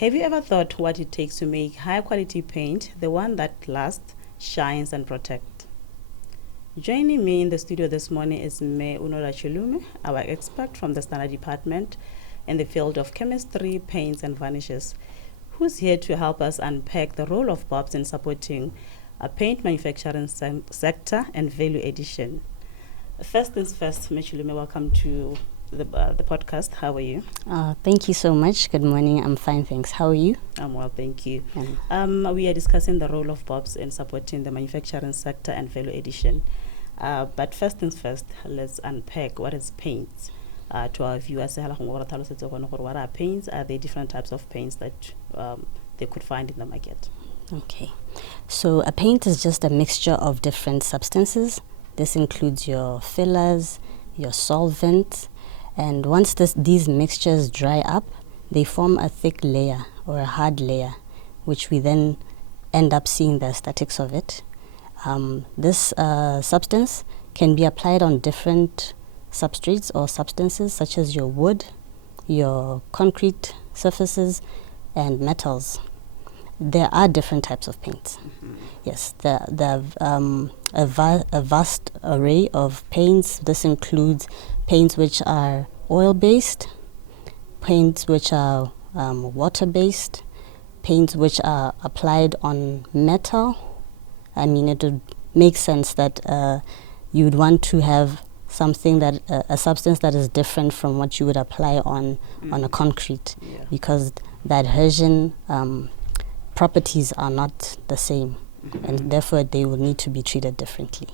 Have you ever thought what it takes to make high quality paint, the one that lasts, shines and protects? Joining me in the studio this morning is Mme Unola Chulume, our expert from the Standard Department in the field of chemistry, paints and varnishes, who's here to help us unpack the role of bulbs in supporting a paint manufacturing sector and value addition. First things first, Mme Chulume, welcome to the podcast. How are you? Thank you so much. Good morning. I'm fine, thanks. How are you? I'm well, thank you. We are discussing the role of bulbs in supporting the manufacturing sector and value addition. But first things first, let's unpack what is paints. To our viewers, what are paints? Are there different types of paints that they could find in the market? Okay. So a paint is just a mixture of different substances. This includes your fillers, your solvents, and once these mixtures dry up, they form a thick layer or a hard layer, which we then end up seeing the aesthetics of it. This substance can be applied on different substrates or substances such as your wood, your concrete surfaces, and metals. There are different types of paints. Yes, there are a vast array of paints. This includes paints which are oil-based, paints which are water-based, paints which are applied on metal. I mean, it would make sense that you would want to have something that a substance that is different from what you would apply on a concrete, because the adhesion properties are not the same, and therefore they will need to be treated differently.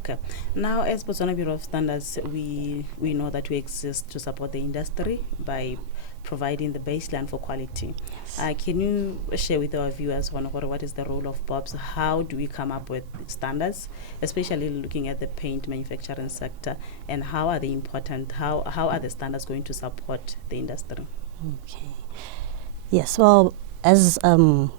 Okay. Now, as Botswana Bureau of Standards, we know that we exist to support the industry by providing the baseline for quality. Yes. Can you share with our viewers what is the role of bulbs? How do we come up with standards, especially looking at the paint manufacturing sector, and how are they important? How are the standards going to support the industry? Okay. Yes, well, as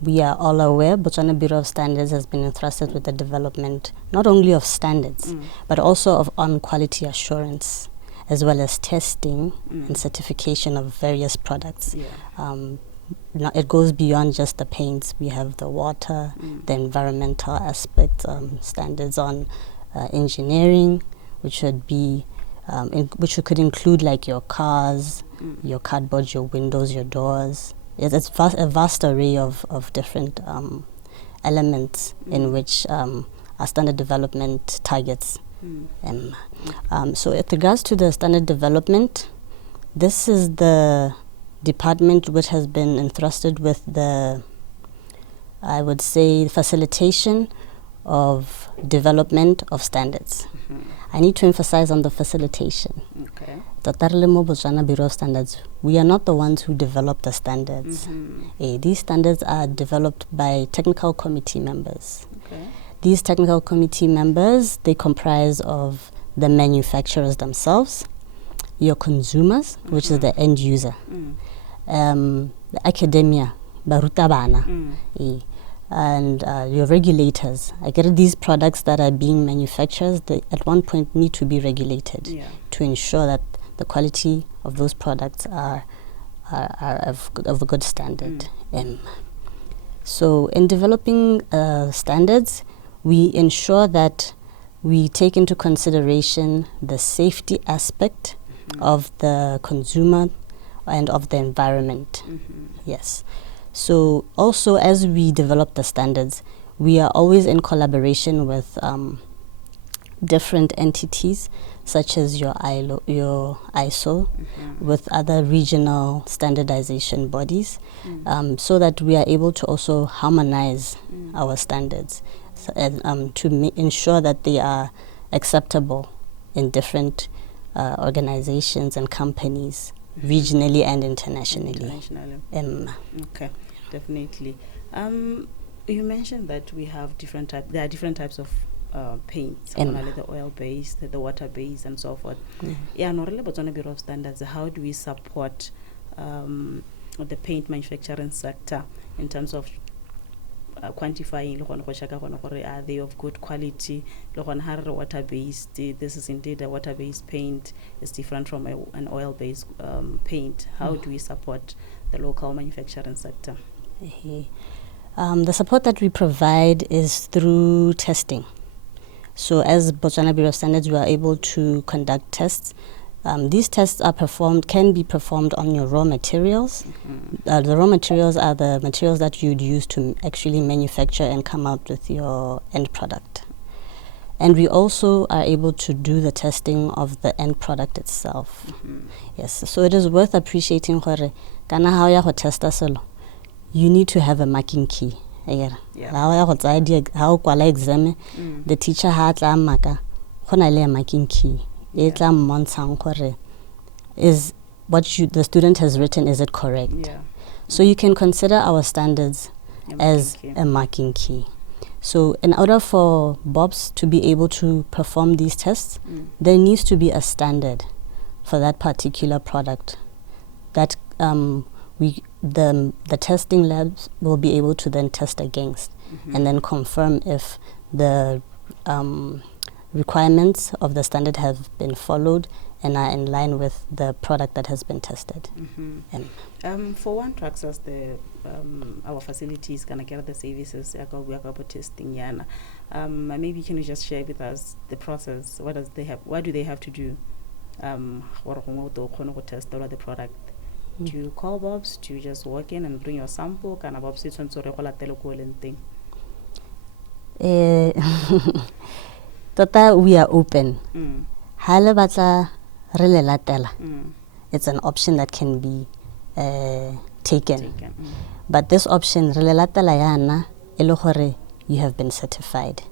we are all aware, Botswana Bureau of Standards has been entrusted with the development not only of standards, but also of on-quality assurance, as well as testing and certification of various products. Now it goes beyond just the paints. We have the water, the environmental aspects, standards on engineering, which would be which could include like your cars, your cardboard, your windows, your doors. It's a vast array of different elements in which our standard development targets. So with regards to the standard development, this is the department which has been entrusted with the, I would say, facilitation of development of standards. I need to emphasize on the facilitation. Okay. Botswana Bureau of Standards, we are not the ones who develop the standards. These standards are developed by technical committee members. Okay. These technical committee members, they comprise of the manufacturers themselves, your consumers, which is the end user, the academia, barutabana, and your regulators. I get these products that are being manufactured, they at one point need to be regulated to ensure that the quality of those products are of a good standard. So in developing standards, we ensure that we take into consideration the safety aspect of the consumer and of the environment. Yes. So also, as we develop the standards, we are always in collaboration with different entities, such as your ISO, with other regional standardization bodies, so that we are able to also harmonize our standards, to ensure that they are acceptable in different organizations and companies, regionally and internationally. Okay, definitely. You mentioned that we have there are different types of paints, the oil-based, the water-based, and so forth. Botswana Bureau of Standards, how do we support the paint manufacturing sector in terms of quantifying are they of good quality? Water-based, this is indeed a water-based paint. It's different from an oil-based paint. How do we support the local manufacturing sector? The support that we provide is through testing. So as Botswana Bureau of Standards, we are able to conduct tests. These tests can be performed on your raw materials. The raw materials are the materials that you'd use to actually manufacture and come out with your end product. And we also are able to do the testing of the end product itself. Yes, so it is worth appreciating hore kana how ya go testa selo. You need to have a marking key. How kwala exam, the teacher had a maka, a marking key. Is what the student has written, is it correct? Yeah. So you can consider our standards as a marking key. So in order for BOPs to be able to perform these tests, there needs to be a standard for that particular product that the testing labs will be able to then test against and then confirm if the requirements of the standard have been followed and are in line with the product that has been tested. For one to access our facilities, can I get the services testing? Maybe can you just share with us the process? What do they have to do? To test the product. Do you call BOPs? Do you just walk in and bring your sample? Can a BOPs sit on thing? Tota, we are open. It's an option that can be taken. But this option, you have been certified.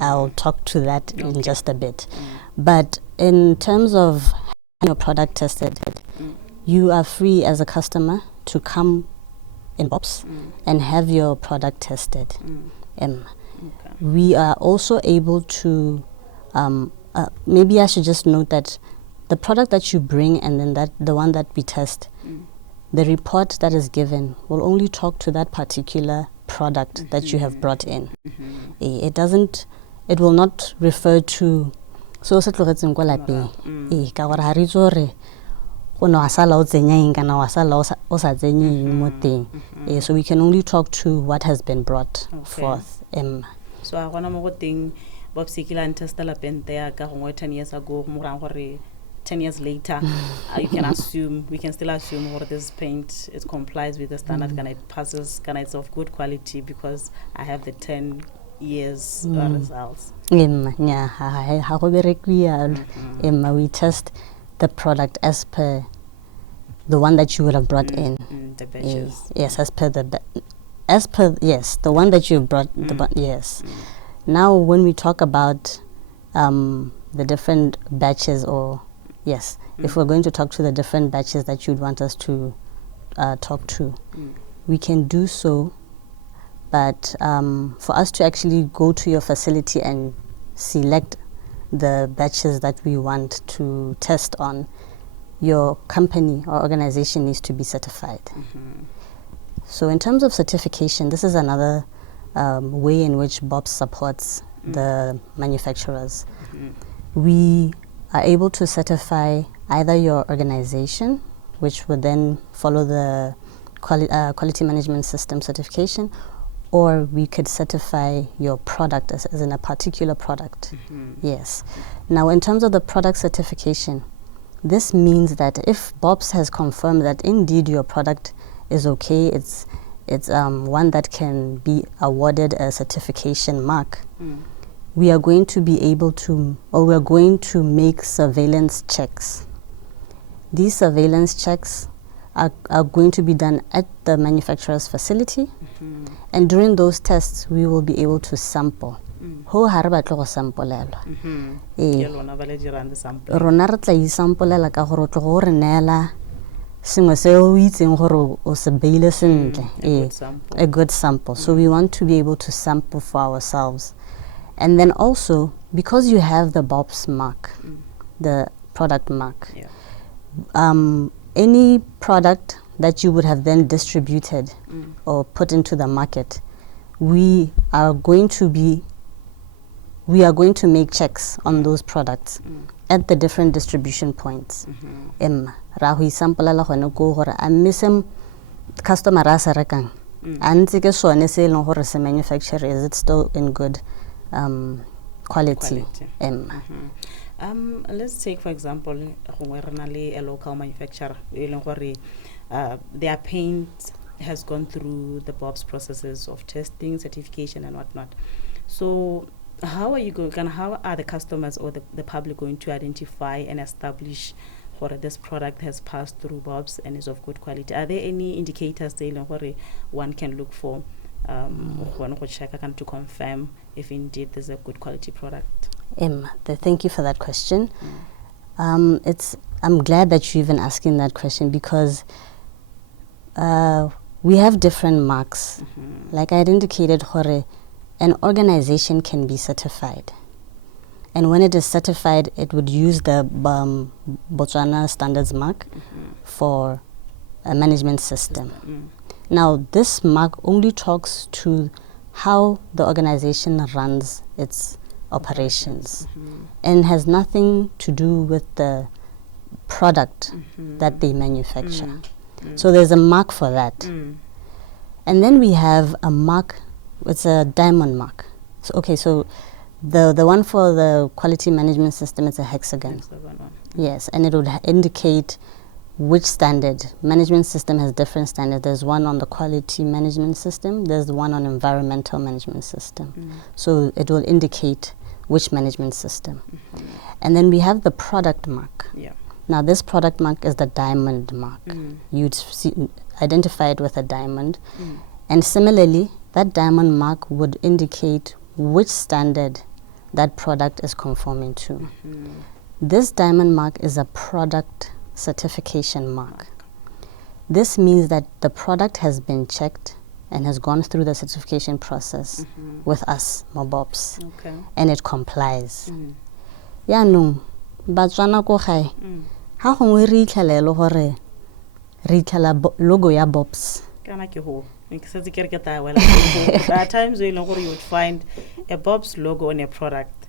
I'll talk to that in just a bit. But in terms of having your product tested, you are free as a customer to come in BOPs and have your product tested. We are also able to, maybe I should just note that the product that you bring and then the one that we test, the report that is given will only talk to that particular product that you have brought in. It will not refer to, so we can only talk to what has been brought forth. So I want to think Bob Sikila and Testala Pentea 10 years ago, 10 years later, we can still assume what this paint, it complies with the standard, can it passes, can it's of good quality because I have the 10 years results. We test the product as per the one that you would have brought in. The batches. Yes, the one that you brought. Now, when we talk about the different batches, if we're going to talk to the different batches that you'd want us to talk to, we can do so. But for us to actually go to your facility and select the batches that we want to test on, your company or organization needs to be certified. So in terms of certification, this is another way in which BOPs supports the manufacturers. We are able to certify either your organization, which would then follow the quality management system certification, or we could certify your product as in a particular product. Yes. Now, in terms of the product certification, this means that if BOPs has confirmed that indeed your product is okay, it's one that can be awarded a certification mark, we are going to be able to, or we're going to make surveillance checks. These surveillance checks are going to be done at the manufacturer's facility, and during those tests we will be able to sample. Rona re tla isampolela ka gore o tlo go re neela sengwe se o itseng gore o se beile sentle, a good sample. So we want to be able to sample for ourselves. And then also, because you have the BOPs mark, the product mark, any product that you would have then distributed or put into the market, we are going to make checks on those products at the different distribution points. customer a se rekang a ntse ke sone se eleng gore se manufacturer, is it still in good quality? Let's take for example a local manufacturer their paint has gone through the BOPS processes of testing, certification and whatnot. So how are the customers or the public going to identify and establish whether this product has passed through BOPS and is of good quality? Are there any indicators one can look for to confirm if indeed there's a good quality product? Thank you for that question. I'm glad that you're even asking that question, because we have different marks. Like I had indicated, an organization can be certified. And when it is certified, it would use the Botswana Standards mark for a management system. Now, this mark only talks to how the organization runs its operations and has nothing to do with the product that they manufacture. So there's a mark for that. And then we have a mark, it's a diamond mark. So the one for the quality management system is a hexagon. Yes, and it would indicate which standard. Management system has different standards. There's one on the quality management system, there's one on environmental management system. So it will indicate which management system. And then we have the product mark. Now this product mark is the diamond mark. You'd identify it with a diamond. And similarly, that diamond mark would indicate which standard that product is conforming to. This diamond mark is a product certification mark. This means that the product has been checked and has gone through the certification process with us, BOPS, and it complies. Ya no, Botswana ko gae, ha gongwe re itlhelele gore re itlhela logo ya BOPS. There are times when you would find a BOPS logo on a product.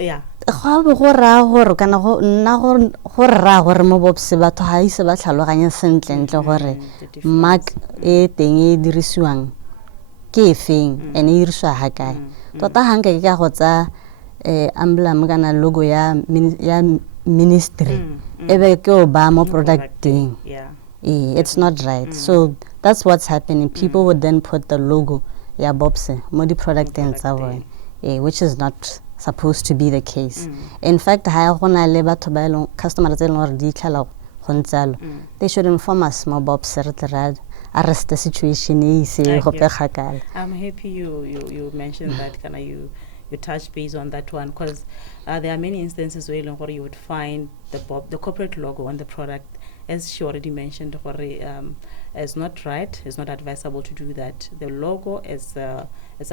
Yeah. Go go ra gore kana go nna go ra gore mo BOPS batho ha ise ba tlhaloganya sentle ntle gore mark e teng e dirisiwang ke efeng ene e dirisiwa ha kae. Tota hanga ke ka go tsa emblem kana logo ya ministry ebe ke o ba mo product ding. It's not right. So that's what's happening. People would then put the logo ya BOPS mo di product tsa bone, which is not supposed to be the case. In fact, customers they should inform us more BOPS arrest the situation. I'm happy you mentioned that. You touch base on that one, because there are many instances where you would find the corporate logo on the product, as she already mentioned, is not right. It's not advisable to do that. The logo as a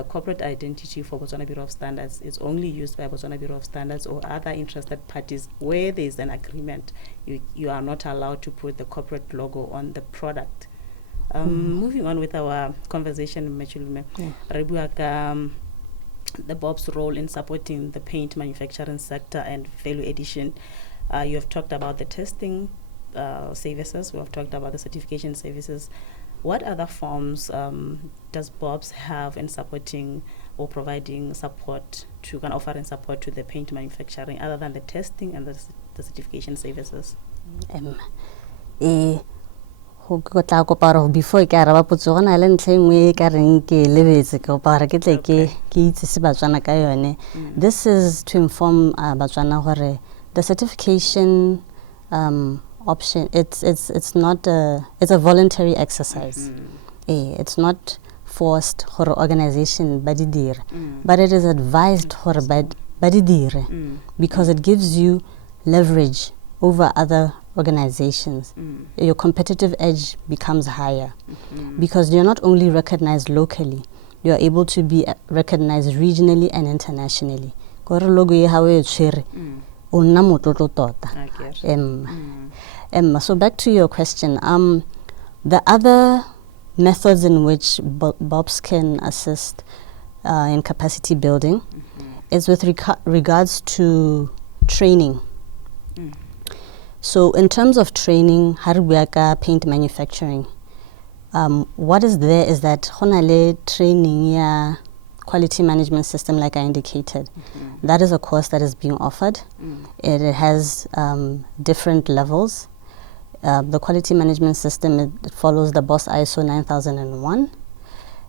corporate identity for Botswana Bureau of Standards is only used by Botswana Bureau of Standards or other interested parties where there is an agreement. You are not allowed to put the corporate logo on the product. Moving on with our conversation, the BOPS role in supporting the paint manufacturing sector and value addition. You have talked about the testing services. We have talked about the certification services. What other forms does BOPS have in supporting or providing support to, offering support to the paint manufacturing other than the testing and the certification services? Before I get up, Botswana le ntlengwe ka reng ke lebetse ke opara ke tle ke itsise Botswana ka yone. This is to inform Botswana gore the certification option, it's not it's a voluntary exercise. It's not forced for organization but it is advised for because it gives you leverage over other organizations. Your competitive edge becomes higher because you're not only recognized locally, you're able to be recognized regionally and internationally. So back to your question, the other methods in which BOPS can assist in capacity building is with regards to training. So in terms of training, Harubiaka paint manufacturing, what is there is that honale training ya quality management system, like I indicated. That is a course that is being offered. It has different levels. The quality management system, it follows the BOSS ISO 9001.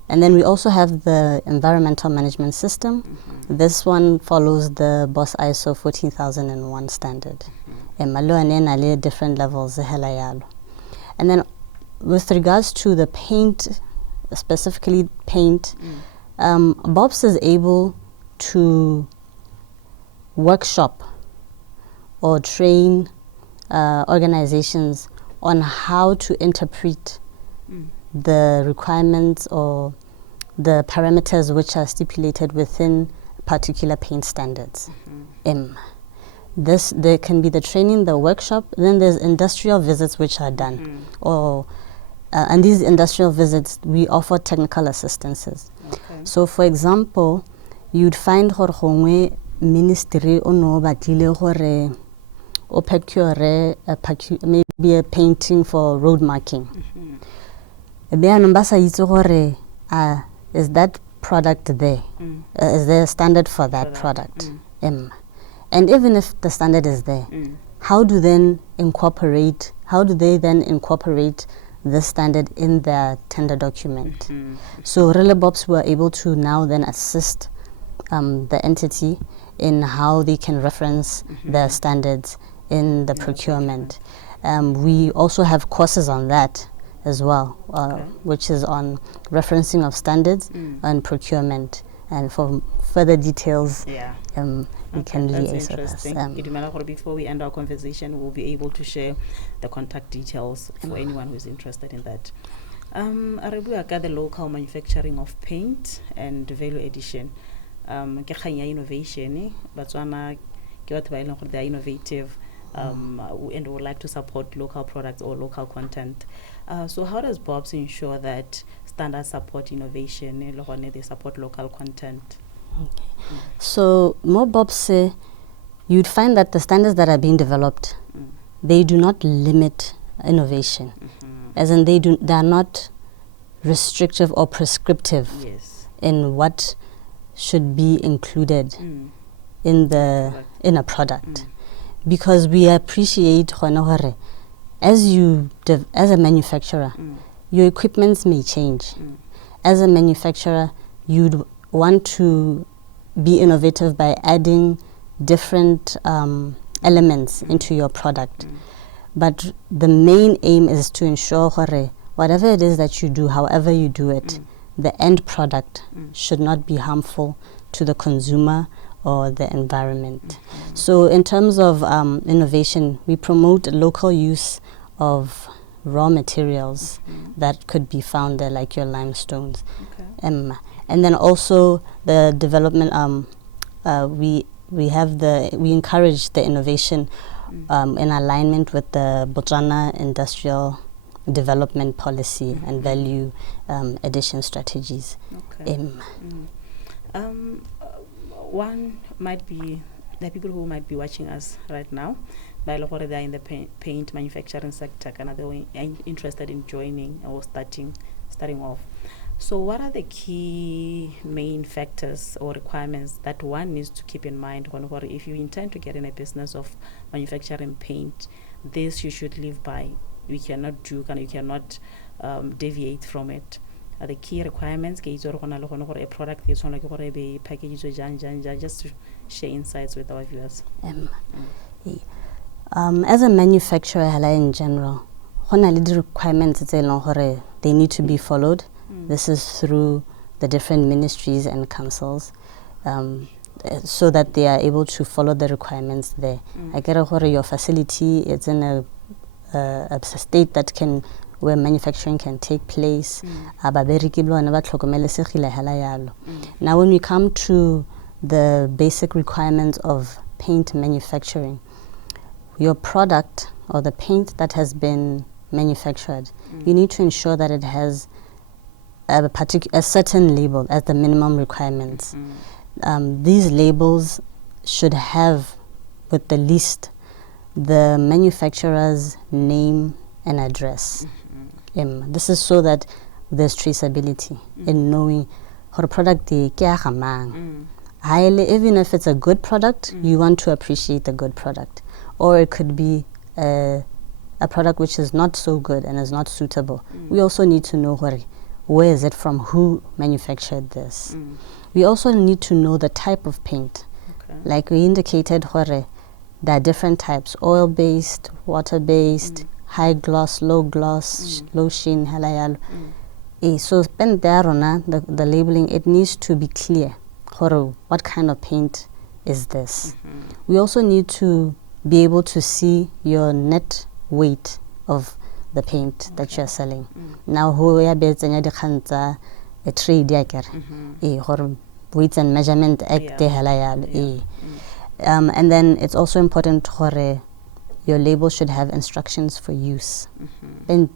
And then we also have the environmental management system. This one follows the BOSS ISO 14001 standard. And different levels. And then with regards to the paint, specifically paint, BOPS is able to workshop or train organizations on how to interpret the requirements or the parameters which are stipulated within particular paint standards. There can be the training, the workshop, then there's industrial visits which are done. And these industrial visits, we offer technical assistances. So for example, you'd find Horhongwe ministry ono batlile hore o procure maybe a painting for road marking. Is that product there? Is there a standard for that product? And even if the standard is there, how do they then incorporate this standard in their tender document? So Relebops were able to now then assist the entity in how they can reference their standards in the procurement. We also have courses on that as well, which is on referencing of standards and procurement. And for further details, we can liaise with us. Before we end our conversation, we'll be able to share the contact details for anyone who's interested in that. Arabuaka, the local manufacturing of paint and value addition. 𝐏𝐚𝐢𝐳 innovation, Botswana, they are innovative, and would like to support local products or local content. So how does BOPS ensure that standards support innovation, they support local content? So more BOPS, you'd find that the standards that are being developed, they do not limit innovation, as in they are not restrictive or prescriptive in what should be included in a product, because we appreciate as a manufacturer, your equipments may change. As a manufacturer, you'd want to be innovative by adding different elements into your product. But the main aim is to ensure whatever it is that you do, however you do it, the end product should not be harmful to the consumer or the environment. So in terms of innovation, we promote local use of raw materials that could be found there, like your limestones. And then also the development, we encourage the innovation in alignment with the Botswana Industrial Development Policy and value addition strategies. One might be the people who might be watching us right now, they're in the paint manufacturing sector and they're interested in joining or starting off. So what are the key main factors or requirements that one needs to keep in mind if you intend to get in a business of manufacturing paint? This you should live by. You cannot deviate from it. The key requirements a product is package just to share insights with our viewers. As a manufacturer in general, the requirements they need to be followed. This is through the different ministries and councils, so that they are able to follow the requirements there. I get your facility, it's in a state that where manufacturing can take place. Now when we come to the basic requirements of paint manufacturing, your product or the paint that has been manufactured, you need to ensure that it has a certain label as the minimum requirements. These labels should have with the least the manufacturer's name and address. This is so that there's traceability in knowing how product ke a gamang. Even if it's a good product, you want to appreciate the good product. Or it could be a product which is not so good and is not suitable. We also need to know where is it from, who manufactured this. We also need to know the type of paint. Like we indicated, there are different types: oil-based, water-based, high gloss, low gloss, low sheen, halayal. So the labeling, it needs to be clear. What kind of paint is this? We also need to be able to see your net weight of the paint that you're selling. Now, a trade weights and measurement act. And then it's also important your label should have instructions for use. Kind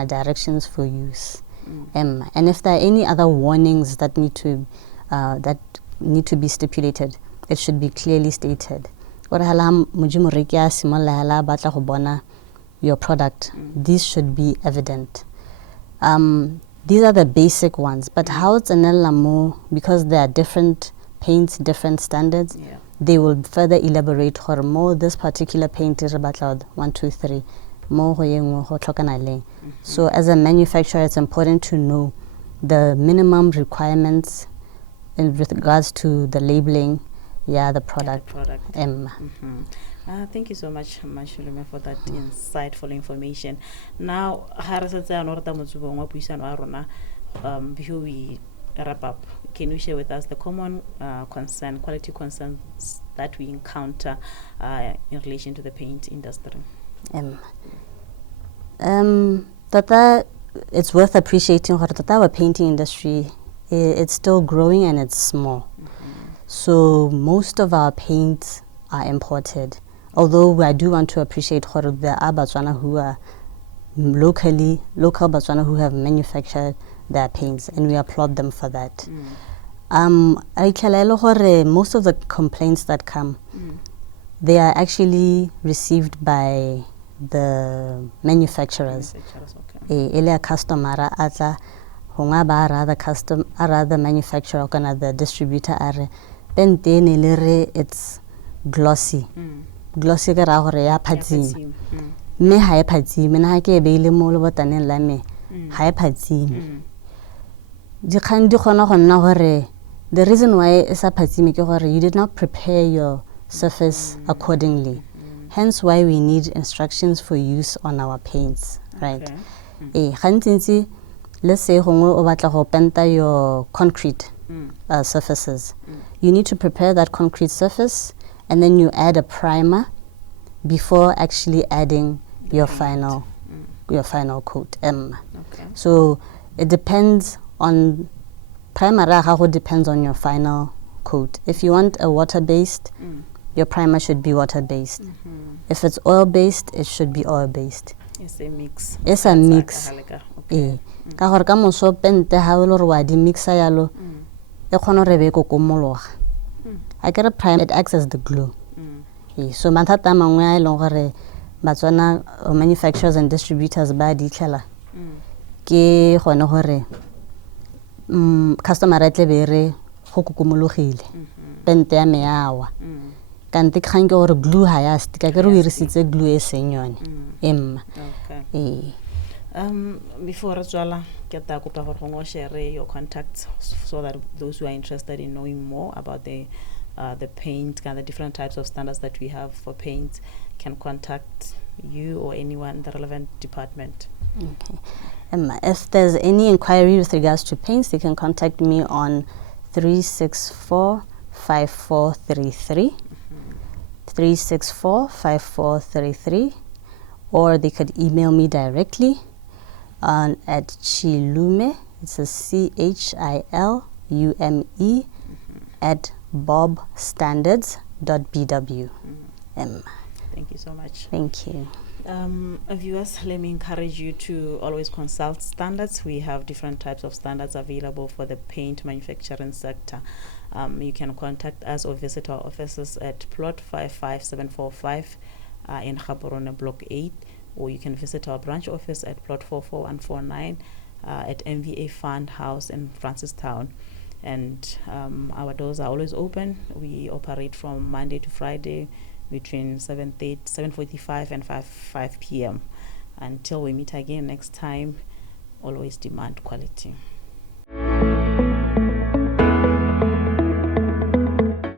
of directions for use. And if there are any other warnings that need to be stipulated, it should be clearly stated. Your product, these should be evident. These are the basic ones, but how it's more, because there are different paints, different standards, they will further elaborate more. This particular paint is about 1, 2, 3. So as a manufacturer, it's important to know the minimum requirements in regards to the labeling, the product. Thank you so much, Mashulume, for that insightful information. Now, before we wrap up, can you share with us the common quality concerns that we encounter in relation to the paint industry? It's worth appreciating that our painting industry, it's still growing and it's small. So most of our paints are imported. Although I do want to appreciate there are Botswana who are local Botswana who have manufactured their paints, and we applaud them for that. Most of the complaints that come, they are actually received by the manufacturers. A customer atla the manufacturer or the distributor are it's glossy. Glossy ka ra gore ya phatsima. Me ha e phatsime na ke beile mo le botaneng la me ha e phatsime. Dikgang di gona go nna gore the reason why e sa phatsime ke gore you did not prepare your surface accordingly. Hence why we need instructions for use on our paints, right? Gantsi let's say gongwe o batla go painta your concrete surfaces. You need to prepare that concrete surface, and then you add a primer before actually adding your final coat. So it depends on primer depends on your final coat. If you want a water-based, your primer should be water-based. If it's oil-based, it should be oil-based. It's a mix. It's a mix. Ka gore ka moso pente ha o lo re wa di mixa yalo e kgona re be ko komologa. I get a primer, it acts as the glue. So mathata mangwe a ileng gore Botswana manufacturers and distributors ba di tlhela ke gone gore customer a tle be re go kokomologile pente ya me yawa kante kgang ke gore glue ha ya stika ke re o irisitse glue e seng yone before Rajwala, get that share your contacts so that those who are interested in knowing more about the paint and the different types of standards that we have for paint can contact you or anyone in the relevant department. Okay. If there's any inquiry with regards to paints, they can contact me on 364-5433, 364-5433, or they could email me directly at 𝐶hilume, it's a 𝐶hilume @ bobstandards.bw. Thank you so much. Thank you. Viewers, let me encourage you to always consult standards. We have different types of standards available for the paint manufacturing sector. You can contact us or visit our offices at plot 55745 in Gaborone Block 8, or you can visit our branch office at plot 44149 at MVA Fund House in Francistown. And our doors are always open. We operate from Monday to Friday between 7:45 and 5 p.m. Until we meet again next time, always demand quality.